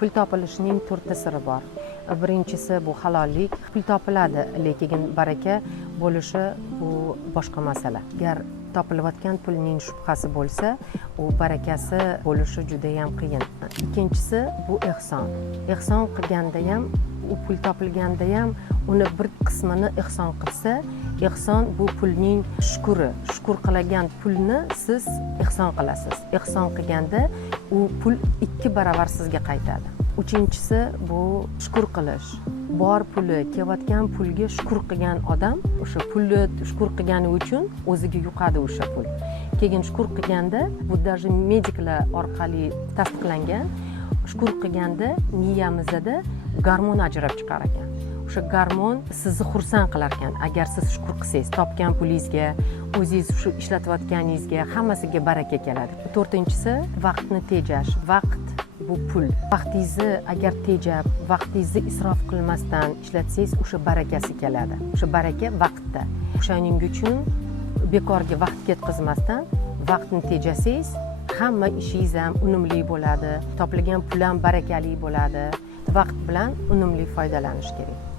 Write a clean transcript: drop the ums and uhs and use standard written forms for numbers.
Pul topilishining 4 siri bor. Birinchisi bu halollik. Pul topiladi, lekin baraka bo'lishi bu boshqa masala. Agar topilayotgan pulning shubhasi bo'lsa, u barakasi bo'lishi juda ham qiyin. Ikkinchisi bu ehson. Ehson qilganda ham, u pul topilganda ham uni bir qismini ehson qilsa, ehson bu pulning shukri. Shukr qilgan pulni siz ehson qilasiz. Ehson qilganda u pul 2 barobar sizga qaytadi. Uchinchisi bu shukr qilish. Bor puli, kelayotgan pulga shukr qilgan odam o'sha pulni shukr qilgani uchun o'ziga yuqadi o'sha pul. Keyin shukr qilganda, bu даже mediklar orqali tasdiqlangan, shukr qilganda miyamizda gormon ajrab chiqar ekan. O'sha gormon sizni xursand qilar ekan. Agar siz shukr qilsangiz, topgan pulingizga, o'zingiz shu ishlatayotganingizga hammasiga baraka keladi. To'rtinchisi vaqtni tejash. Vaqt bu pul. Vaqtingizni agar tejab, vaqtingizni isrof qilmasdan ishlatsangiz, o'sha barakasi keladi. O'sha baraka vaqtda. O'shaning uchun bekorga vaqt ketkazmasdan vaqtni tejasangiz, hamma ishingiz ham unumli bo'ladi. Topilgan pul ham barakali bo'ladi. Vaqt bilan unumli foydalanish kerak.